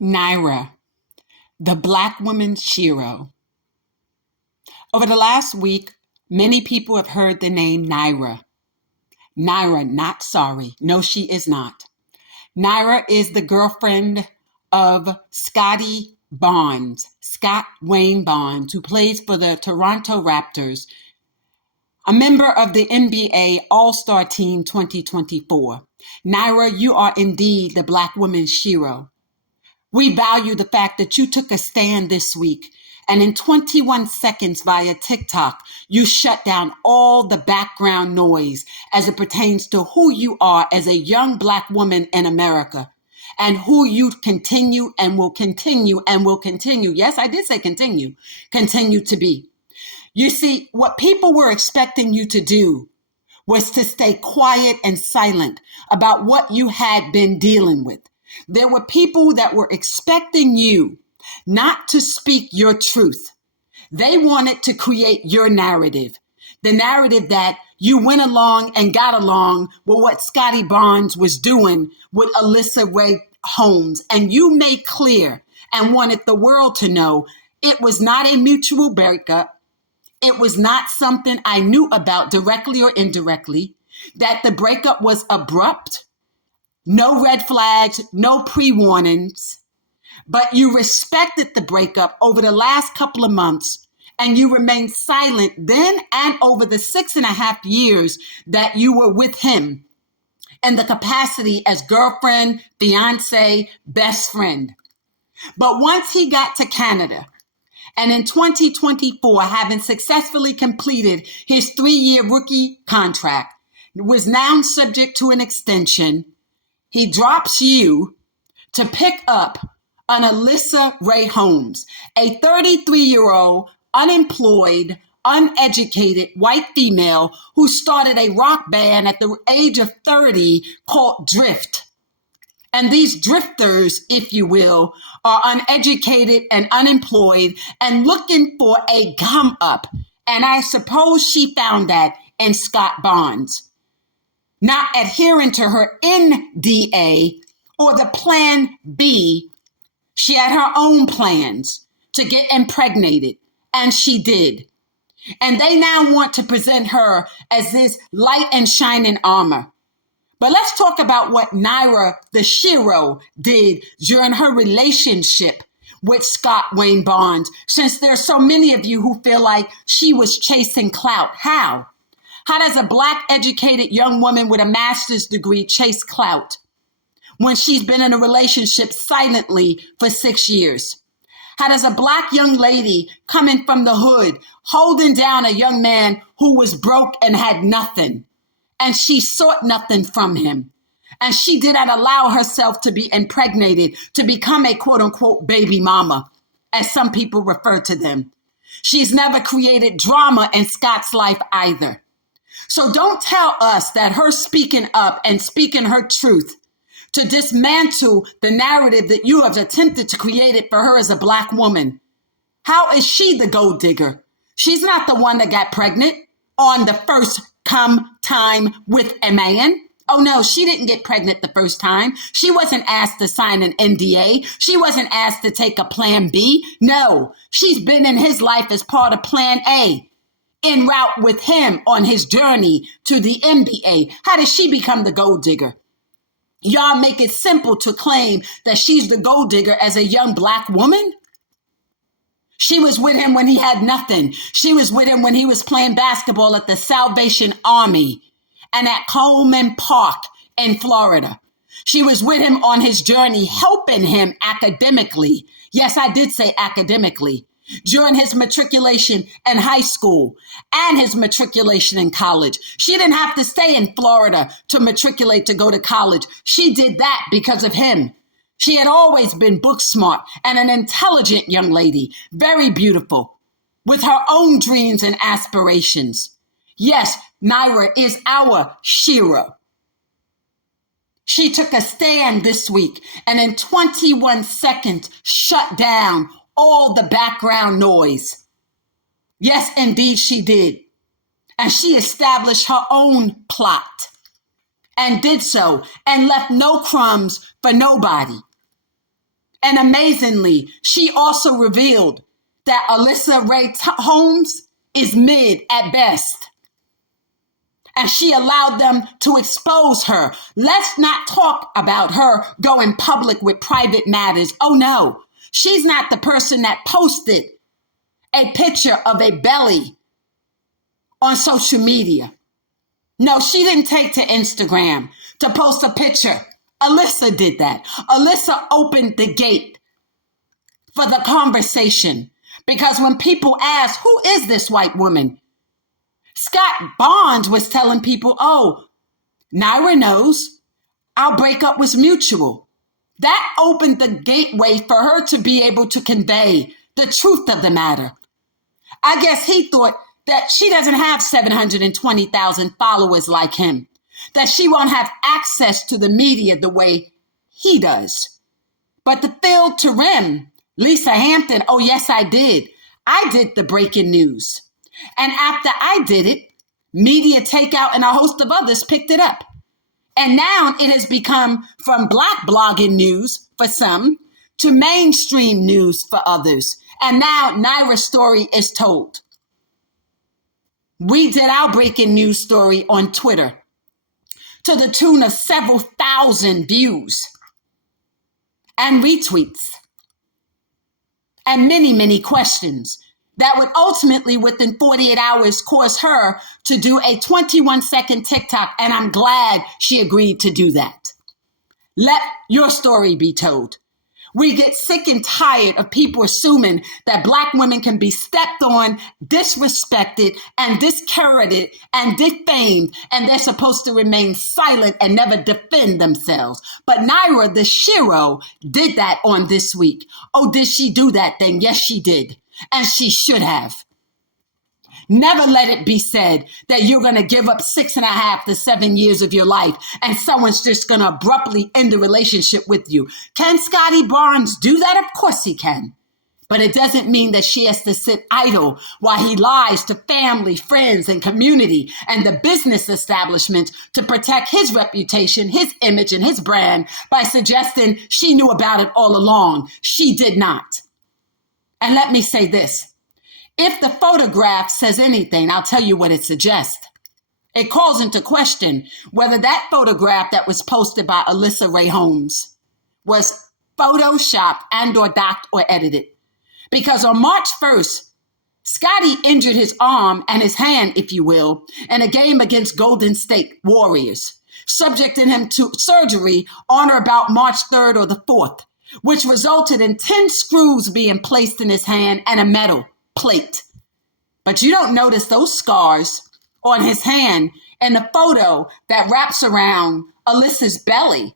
Naira, the Black woman's hero. Over the last week, many people have heard the name Naira. Naira, not sorry. No, she is not. Naira is the girlfriend of Scottie Barnes, Scott Wayne Barnes, who plays for the Toronto Raptors, a member of the NBA All-Star Team 2024. Naira, you are indeed the Black woman's hero. We value the fact that you took a stand this week, and in 21 seconds via TikTok, you shut down all the background noise as it pertains to who you are as a young Black woman in America and who you continue and will continue and will continue. Yes, I did say continue to be. You see, what people were expecting you to do was to stay quiet and silent about what you had been dealing with. There were people that were expecting you not to speak your truth. They wanted to create your narrative, the narrative that you went along and got along with what Scottie Barnes was doing with Alyssa Rae Holmes. And you made clear and wanted the world to know it was not a mutual breakup. It was not something I knew about directly or indirectly, that the breakup was abrupt. No red flags, no pre-warnings, but you respected the breakup over the last couple of months and you remained silent then and over the 6.5 years that you were with him in the capacity as girlfriend, fiance, best friend. But once he got to Canada and in 2024, having successfully completed his 3-year rookie contract, was now subject to an extension, he drops you to pick up an Alyssa Rae Holmes, a 33-year-old, unemployed, uneducated white female who started a rock band at the age of 30 called Drift. And these drifters, if you will, are uneducated and unemployed and looking for a come up. And I suppose she found that in Scott Barnes. Not adhering to her NDA or the plan B, she had her own plans to get impregnated, and she did. And they now want to present her as this light and shining armor. But let's talk about what Naira, the hero, did during her relationship with Scott Wayne Barnes, since there's so many of you who feel like she was chasing clout. How? How does a Black educated young woman with a master's degree chase clout when she's been in a relationship silently for 6 years? How does a Black young lady coming from the hood holding down a young man who was broke and had nothing, and she sought nothing from him, and she did not allow herself to be impregnated to become a quote unquote baby mama, as some people refer to them? She's never created drama in Scott's life either. So don't tell us that her speaking up and speaking her truth to dismantle the narrative that you have attempted to create it for her as a Black woman. How is she the gold digger? She's not the one that got pregnant on the first time with a man. Oh no, she didn't get pregnant the first time. She wasn't asked to sign an NDA. She wasn't asked to take a plan B. No, she's been in his life as part of plan A, en route with him on his journey to the NBA. How does she become the gold digger? Y'all make it simple to claim that she's the gold digger as a young Black woman. She was with him when he had nothing. She was with him when he was playing basketball at the Salvation Army and at Coleman Park in Florida. She was with him on his journey, helping him academically. Yes, I did say academically. During his matriculation in high school and his matriculation in college. She didn't have to stay in Florida to matriculate to go to college. She did that because of him. She had always been book smart and an intelligent young lady, very beautiful, with her own dreams and aspirations. Yes, Naira is our hero. She took a stand this week and in 21 seconds shut down all the background noise. Yes, indeed she did. And she established her own plot and did so and left no crumbs for nobody. And amazingly, she also revealed that Alyssa Rae Holmes is mid at best. And she allowed them to expose her. Let's not talk about her going public with private matters. Oh no, she's not the person that posted a picture of a belly on social media. No, she didn't take to Instagram to post a picture. Alyssa did that. Alyssa opened the gate for the conversation, because when people ask, who is this white woman? Scottie Barnes was telling people, oh, Nari knows. Our breakup was mutual. That opened the gateway for her to be able to convey the truth of the matter. I guess he thought that she doesn't have 720,000 followers like him, that she won't have access to the media the way he does. But the fill to rim, Lisa Hampton, oh yes, I did. I did the breaking news. And after I did it, Media Takeout and a host of others picked it up. And now it has become from Black blogging news for some to mainstream news for others. And now Naira's story is told. We did our breaking news story on Twitter to the tune of several thousand views and retweets and many, many questions that would ultimately, within 48 hours, cause her to do a 21-second TikTok. And I'm glad she agreed to do that. Let your story be told. We get sick and tired of people assuming that Black women can be stepped on, disrespected, and discredited and defamed, and they're supposed to remain silent and never defend themselves. But Naira, the shero, did that on This Week. Oh, did she do that thing? Yes, she did. And she should have. Never let it be said that you're going to give up 6.5 to 7 years of your life and someone's just going to abruptly end the relationship with you. Can Scottie Barnes do that? Of course he can. But it doesn't mean that she has to sit idle while he lies to family, friends, and community and the business establishment to protect his reputation, his image, and his brand by suggesting she knew about it all along. She did not. And let me say this. If the photograph says anything, I'll tell you what it suggests. It calls into question whether that photograph that was posted by Alyssa Rae Holmes was photoshopped and or docked or edited. Because on March 1st, Scottie injured his arm and his hand, if you will, in a game against Golden State Warriors, subjecting him to surgery on or about March 3rd or the 4th, which resulted in 10 screws being placed in his hand and a metal plate. But you don't notice those scars on his hand in the photo that wraps around Alyssa's belly,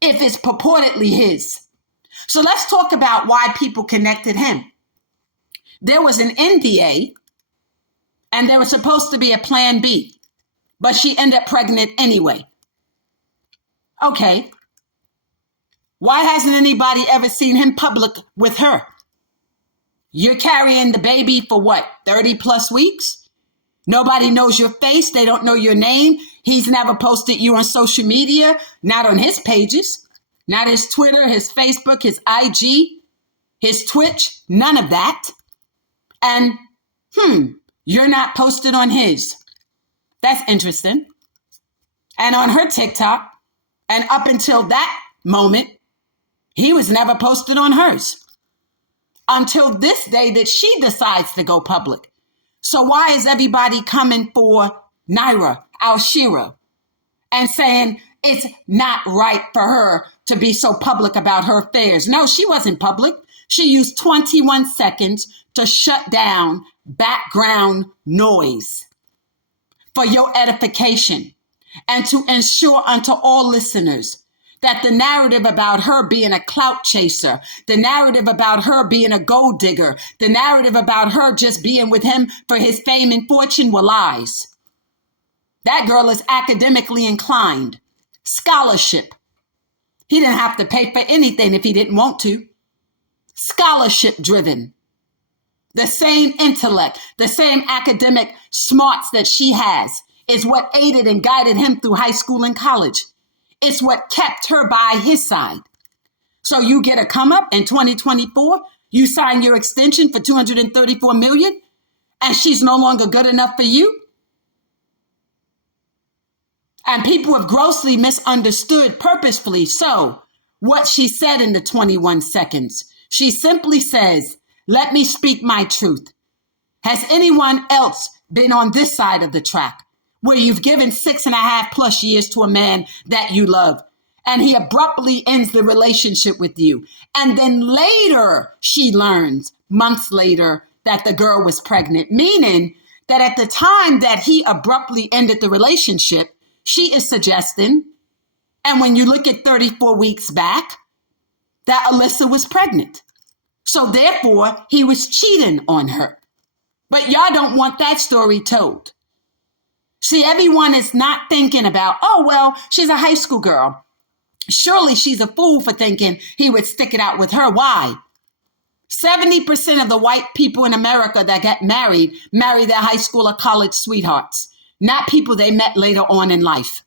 if it's purportedly his. So let's talk about why people connected him. There was an NDA and there was supposed to be a plan B, but she ended up pregnant anyway. Okay. Why hasn't anybody ever seen him public with her? You're carrying the baby for what, 30 plus weeks? Nobody knows your face. They don't know your name. He's never posted you on social media, not on his pages, not his Twitter, his Facebook, his IG, his Twitch, none of that. And, you're not posted on his. That's interesting. And on her TikTok, and up until that moment, he was never posted on hers. Until this day that she decides to go public. So why is everybody coming for Naira, our shero, and saying it's not right for her to be so public about her affairs? No, she wasn't public. She used 21 seconds to shut down background noise for your edification and to ensure unto all listeners that the narrative about her being a clout chaser, the narrative about her being a gold digger, the narrative about her just being with him for his fame and fortune were lies. That girl is academically inclined. Scholarship. He didn't have to pay for anything if he didn't want to. Scholarship driven. The same intellect, the same academic smarts that she has is what aided and guided him through high school and college. It's what kept her by his side. So you get a come up in 2024, you sign your extension for $234 million, and she's no longer good enough for you? And people have grossly misunderstood purposefully so what she said in the 21 seconds. She simply says, let me speak my truth. Has anyone else been on this side of the track where you've given 6.5+ years to a man that you love and he abruptly ends the relationship with you? And then later she learns, months later, that the girl was pregnant, meaning that at the time that he abruptly ended the relationship, she is suggesting, and when you look at 34 weeks back, that Alyssa was pregnant. So therefore, he was cheating on her. But y'all don't want that story told. See, everyone is not thinking about, oh, well, she's a high school girl. Surely she's a fool for thinking he would stick it out with her. Why? 70% of the white people in America that get married marry their high school or college sweethearts, not people they met later on in life.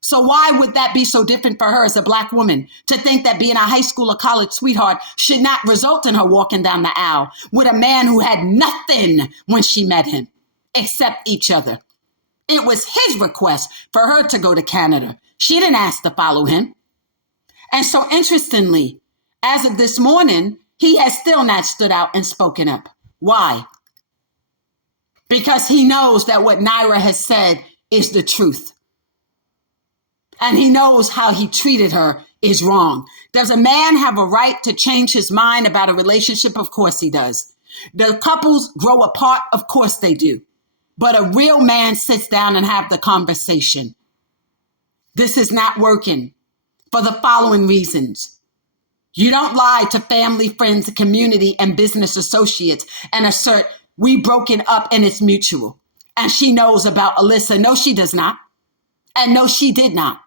So why would that be so different for her as a black woman to think that being a high school or college sweetheart should not result in her walking down the aisle with a man who had nothing when she met him except each other? It was his request for her to go to Canada. She didn't ask to follow him. And so interestingly, as of this morning, he has still not stood out and spoken up. Why? Because he knows that what Nari has said is the truth. And he knows how he treated her is wrong. Does a man have a right to change his mind about a relationship? Of course he does. Do couples grow apart? Of course they do. But a real man sits down and have the conversation. This is not working for the following reasons. You don't lie to family, friends, community, and business associates and assert we broken up and it's mutual. And she knows about Alyssa. No, she does not. And no, she did not.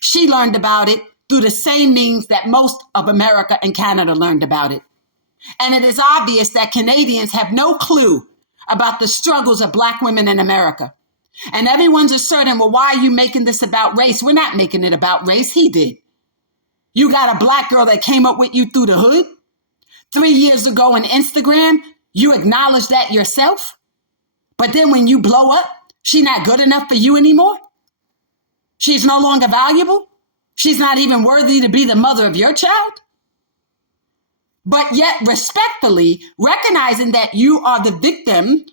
She learned about it through the same means that most of America and Canada learned about it. And it is obvious that Canadians have no clue about the struggles of black women in America. And everyone's asserting, well, why are you making this about race? We're not making it about race. He did. You got a black girl that came up with you through the hood 3 years ago on Instagram. You acknowledge that yourself. But then when you blow up, she's not good enough for you anymore. She's no longer valuable. She's not even worthy to be the mother of your child. But yet respectfully recognizing that you are the victim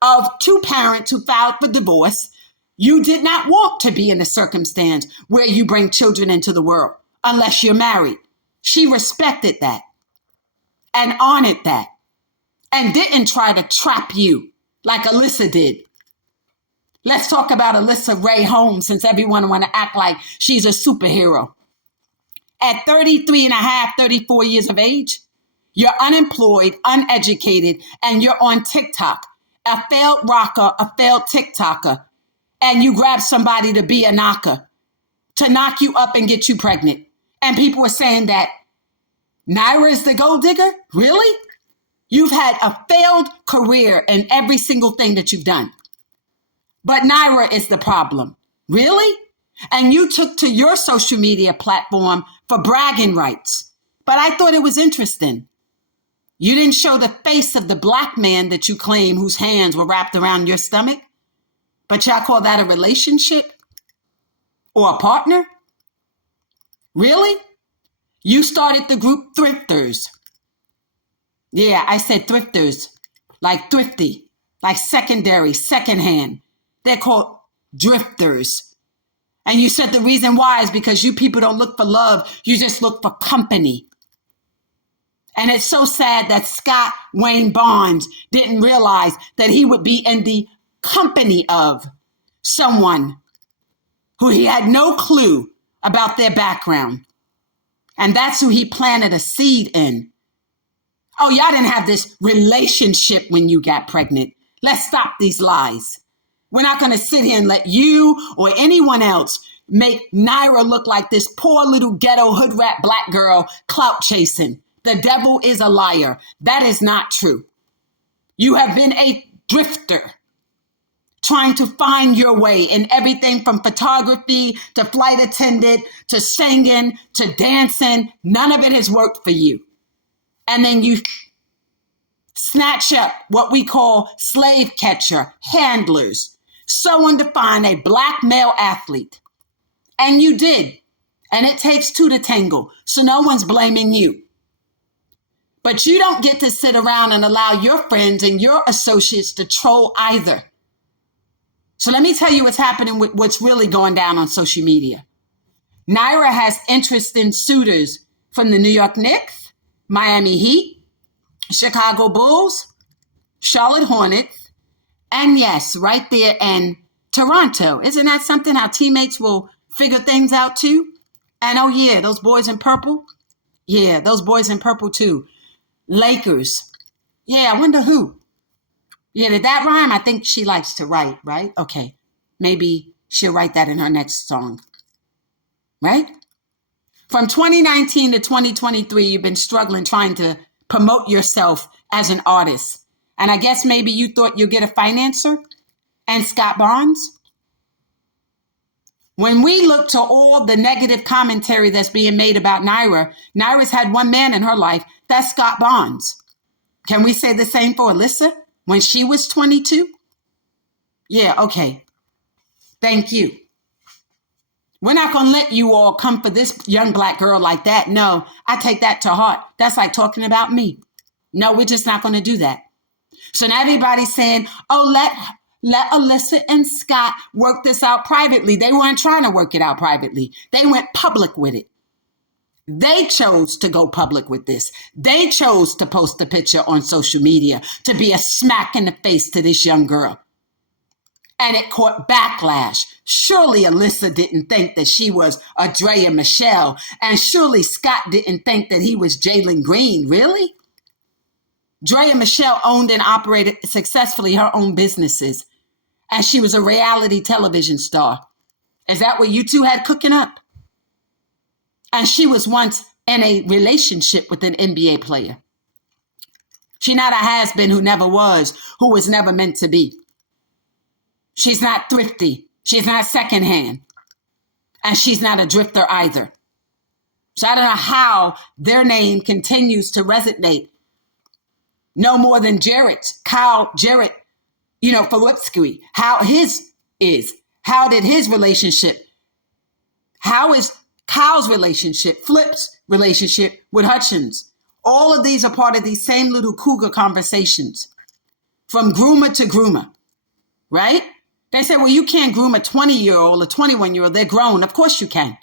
of two parents who filed for divorce, you did not want to be in a circumstance where you bring children into the world unless you're married. She respected that and honored that and didn't try to trap you like Alyssa did. Let's talk about Alyssa Rae Holmes, since everyone want to act like she's a superhero. At 33 and a half, 34 years of age, you're unemployed, uneducated, and you're on TikTok, a failed rocker, a failed TikToker, and you grab somebody to be a knocker, to knock you up and get you pregnant. And people are saying that Nari is the gold digger? Really? You've had a failed career in every single thing that you've done. But Nari is the problem. Really? And you took to your social media platform for bragging rights. But I thought it was interesting. You didn't show the face of the black man that you claim whose hands were wrapped around your stomach. But y'all call that a relationship? Or a partner? Really? You started the group Thrifters. Yeah, I said thrifters, like thrifty, like secondary, secondhand. They're called drifters. And you said the reason why is because you people don't look for love. You just look for company. And it's so sad that Scottie Barnes didn't realize that he would be in the company of someone who he had no clue about their background. And that's who he planted a seed in. Oh, y'all didn't have this relationship when you got pregnant. Let's stop these lies. We're not going to sit here and let you or anyone else make Nari look like this poor little ghetto hood rat black girl clout chasing. The devil is a liar. That is not true. You have been a drifter trying to find your way in everything from photography to flight attendant to singing to dancing. None of it has worked for you. And then you snatch up what we call slave catcher, handlers, someone to find a black male athlete. And you did. And it takes two to tangle. So no one's blaming you. But you don't get to sit around and allow your friends and your associates to troll either. So let me tell you what's happening with what's really going down on social media. Naira has interest in suitors from the New York Knicks, Miami Heat, Chicago Bulls, Charlotte Hornets, and yes, right there in Toronto. Isn't that something? How teammates will figure things out too? And oh yeah, those boys in purple. Yeah, those boys in purple too. Lakers. Yeah, I wonder who. Yeah, did that rhyme? I think she likes to write, right? Okay, maybe she'll write that in her next song, right? From 2019 to 2023, you've been struggling trying to promote yourself as an artist. And I guess maybe you thought you'd get a financer and Scott Barnes. When we look to all the negative commentary that's being made about Naira, Naira's had one man in her life, that's Scott Barnes. Can we say the same for Alyssa when she was 22? Yeah, okay. Thank you. We're not going to let you all come for this young black girl like that. No, I take that to heart. That's like talking about me. No, we're just not going to do that. So now everybody's saying, oh, let Alyssa and Scott work this out privately. They weren't trying to work it out privately. They went public with it. They chose to go public with this. They chose to post a picture on social media to be a smack in the face to this young girl. And it caught backlash. Surely Alyssa didn't think that she was Andrea Michelle. And surely Scott didn't think that he was Jalen Green. Really? Drea Michelle owned and operated successfully her own businesses. And she was a reality television star. Is that what you two had cooking up? And she was once in a relationship with an NBA player. She's not a has-been who never was, who was never meant to be. She's not thrifty. She's not secondhand. And she's not a drifter either. So I don't know how their name continues to resonate. No more than Jarrett's, Kyle Jarrett, Filipski, how his is. How did his relationship, how is Kyle's relationship, Flip's relationship with Hutchins? All of these are part of these same little cougar conversations. From groomer to groomer, right? They say, well, you can't groom a 20-year-old or 21-year-old. They're grown. Of course you can.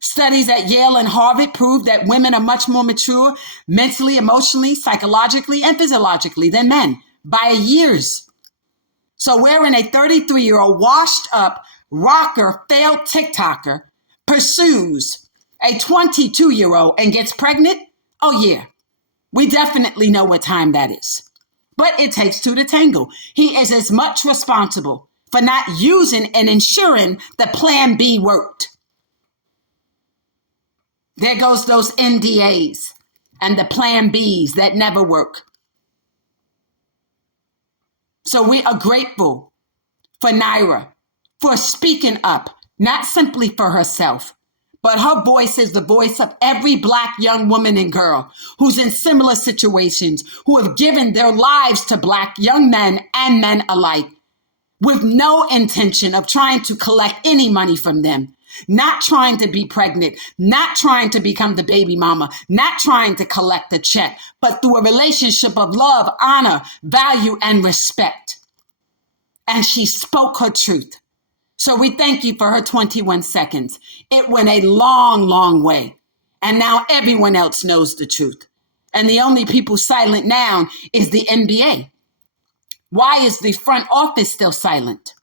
Studies at Yale and Harvard prove that women are much more mature mentally, emotionally, psychologically, and physiologically than men by years. So wherein a 33-year-old washed up rocker, failed TikToker pursues a 22-year-old and gets pregnant, oh yeah, we definitely know what time that is. But it takes two to tango. He is as much responsible for not using and ensuring the plan B worked. There goes those NDAs and the plan Bs that never work. So we are grateful for Naira for speaking up, not simply for herself, but her voice is the voice of every Black young woman and girl who's in similar situations, who have given their lives to Black young men and men alike, with no intention of trying to collect any money from them, not trying to be pregnant, not trying to become the baby mama, not trying to collect a check, but through a relationship of love, honor, value, and respect. And she spoke her truth. So we thank you for her 21 seconds. It went a long, long way. And now everyone else knows the truth. And the only people silent now is the NBA. Why is the front office still silent?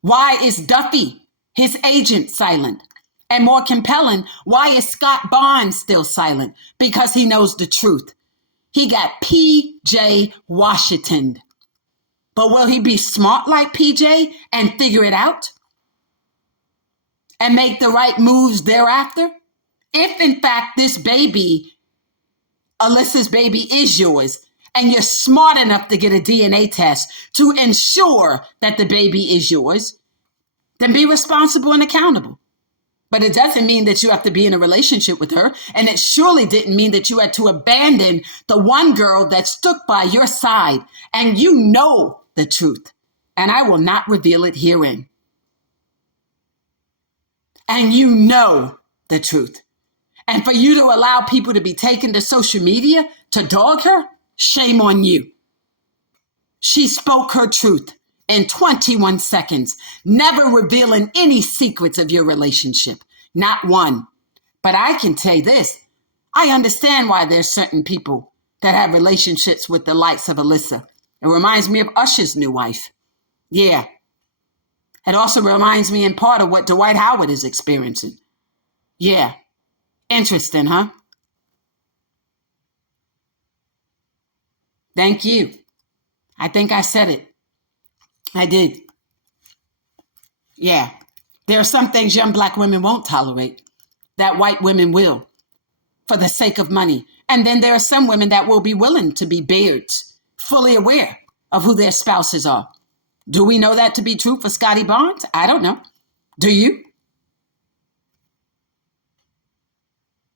Why is Duffy, his agent, silent? And more compelling, why is Scott Barnes still silent? Because he knows the truth. He got PJ Washington. But will he be smart like PJ and figure it out? And make the right moves thereafter? If in fact this baby, Alyssa's baby, is yours, and you're smart enough to get a DNA test to ensure that the baby is yours, then be responsible and accountable. But it doesn't mean that you have to be in a relationship with her. And it surely didn't mean that you had to abandon the one girl that stuck by your side. And you know the truth. And I will not reveal it herein. And you know the truth. And for you to allow people to be taken to social media to dog her, shame on you. She spoke her truth in 21 seconds, never revealing any secrets of your relationship. Not one. But I can say this. I understand why there's certain people that have relationships with the likes of Alyssa. It reminds me of Usher's new wife. Yeah. It also reminds me in part of what Dwight Howard is experiencing. Yeah. Interesting, huh? Thank you. I think I said it. I did. Yeah. There are some things young black women won't tolerate that white women will for the sake of money. And then there are some women that will be willing to be beards, fully aware of who their spouses are. Do we know that to be true for Scottie Barnes? I don't know. Do you?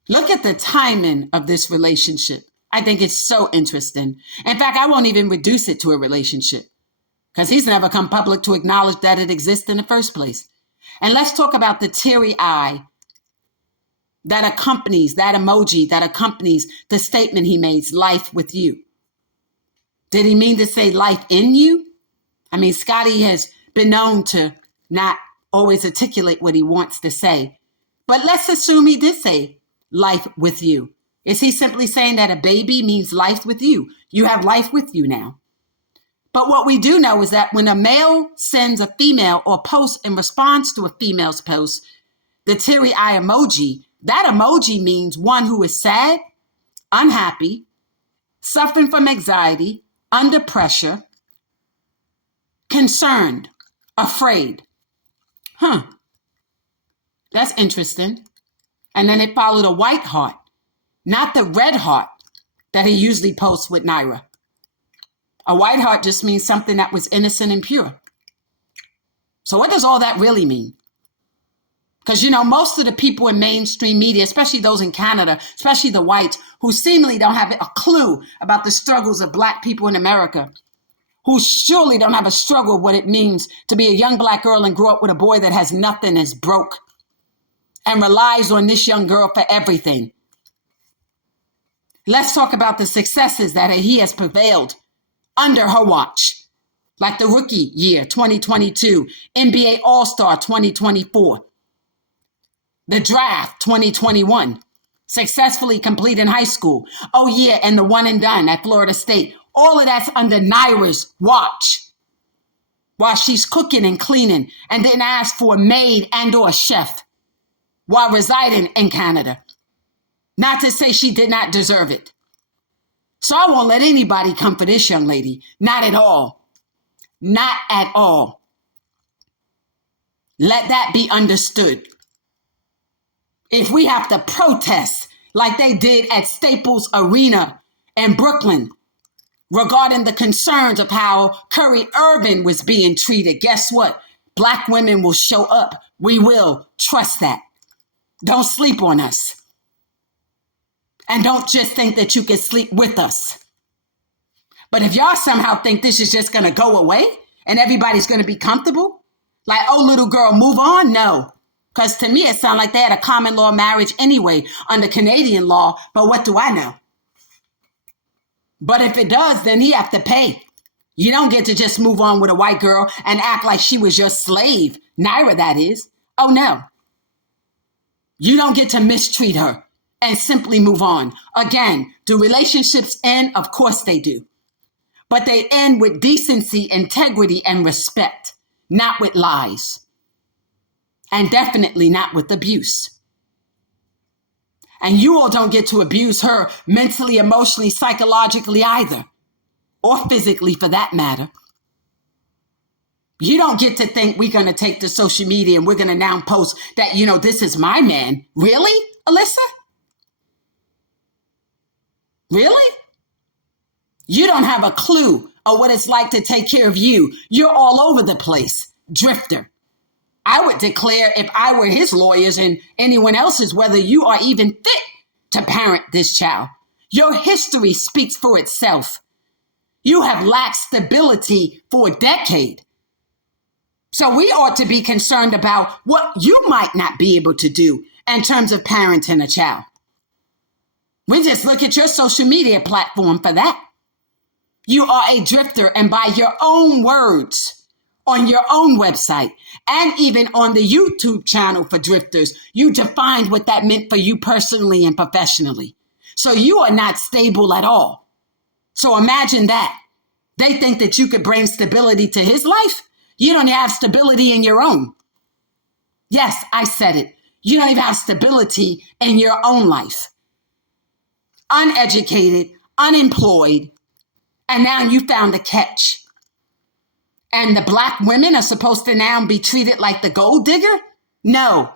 Look at the timing of this relationship. I think it's so interesting. In fact, I won't even reduce it to a relationship because he's never come public to acknowledge that it exists in the first place. And let's talk about the teary eye that accompanies, that emoji that accompanies the statement he made, life with you. Did he mean to say life in you? I mean, Scottie has been known to not always articulate what he wants to say. But let's assume he did say life with you. Is he simply saying that a baby means life with you? You have life with you now. But what we do know is that when a male sends a female or posts in response to a female's post, the teary eye emoji, that emoji means one who is sad, unhappy, suffering from anxiety, under pressure, concerned, afraid. That's interesting. And then it followed a white heart, not the red heart that he usually posts with Nari. A white heart just means something that was innocent and pure. So what does all that really mean? Because, you know, most of the people in mainstream media, especially those in Canada, especially the whites, who seemingly don't have a clue about the struggles of black people in America, who surely don't have a struggle with what it means to be a young black girl and grow up with a boy that has nothing, is broke, and relies on this young girl for everything. Let's talk about the successes that he has prevailed under her watch, like the rookie year 2022, NBA All-Star 2024, the draft 2021, successfully completing high school. Oh yeah, and the one and done at Florida State. All of that's under Nari's watch, while she's cooking and cleaning and didn't ask for a maid and or a chef while residing in Canada. Not to say she did not deserve it. So I won't let anybody come for this young lady. Not at all. Not at all. Let that be understood. If we have to protest like they did at Staples Arena in Brooklyn regarding the concerns of how Curry Irving was being treated, guess what? Black women will show up. We will. Trust that. Don't sleep on us. And don't just think that you can sleep with us. But if y'all somehow think this is just going to go away and everybody's going to be comfortable, like, oh, little girl, move on. No, because to me, it sounds like they had a common law marriage anyway under Canadian law. But what do I know? But if it does, then he have to pay. You don't get to just move on with a white girl and act like she was your slave. Nari, that is. Oh, no. You don't get to mistreat her and simply move on. Again, do relationships end? Of course they do. But they end with decency, integrity, and respect, not with lies. And definitely not with abuse. And you all don't get to abuse her mentally, emotionally, psychologically either. Or physically for that matter. You don't get to think we're going to take to social media and we're going to now post that, you know, this is my man. Really, Alyssa? Really? You don't have a clue of what it's like to take care of you. You're all over the place. Drifter. I would declare, if I were his lawyers and anyone else's, whether you are even fit to parent this child. Your history speaks for itself. You have lacked stability for a decade. So we ought to be concerned about what you might not be able to do in terms of parenting a child. We just look at your social media platform for that. You are a drifter, and by your own words, on your own website, and even on the YouTube channel for drifters, you defined what that meant for you personally and professionally. So you are not stable at all. So imagine that. They think that you could bring stability to his life. You don't have stability in your own. Yes, I said it. You don't even have stability in your own life. Uneducated, unemployed, and now you found a catch. And the black women are supposed to now be treated like the gold digger? No,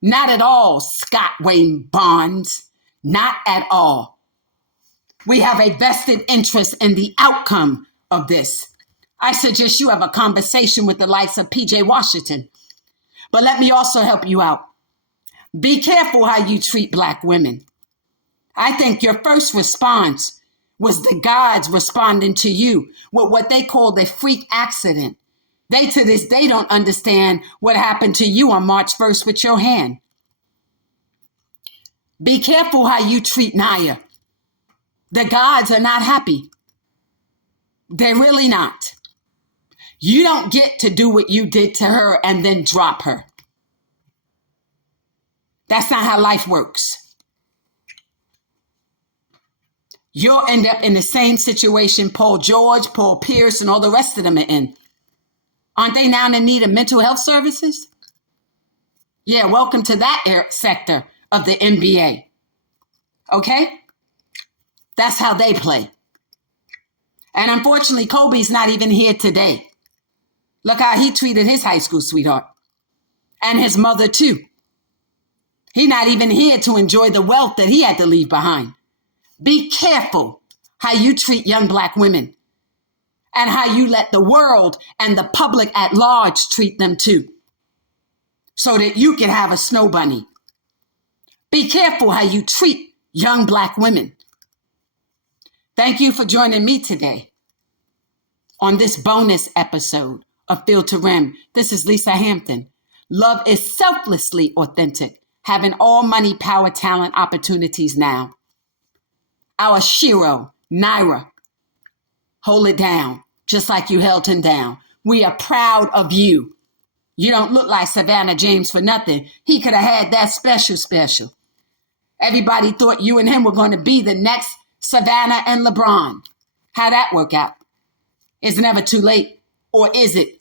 not at all, Scottie Barnes. Not at all. We have a vested interest in the outcome of this. I suggest you have a conversation with the likes of PJ Washington. But let me also help you out. Be careful how you treat black women. I think your first response was the gods responding to you with what they call the freak accident. They to this day don't understand what happened to you on March 1st with your hand. Be careful how you treat Naya. The gods are not happy. They're really not. You don't get to do what you did to her and then drop her. That's not how life works. You'll end up in the same situation Paul George, Paul Pierce, and all the rest of them are in. Aren't they now in need of mental health services? Yeah, welcome to that sector of the NBA. Okay? That's how they play. And unfortunately, Kobe's not even here today. Look how he treated his high school sweetheart. And his mother, too. He's not even here to enjoy the wealth that he had to leave behind. Be careful how you treat young black women and how you let the world and the public at large treat them too, so that you can have a snow bunny. Be careful how you treat young black women. Thank you for joining me today on this bonus episode of Field to Rim. This is Lisa Hampton. Love is selflessly authentic, having all money, power, talent, opportunities now. Our Shiro, Nari, hold it down, just like you held him down. We are proud of you. You don't look like Savannah James for nothing. He could have had that special. Everybody thought you and him were going to be the next Savannah and LeBron. How'd that work out? It's never too late, or is it?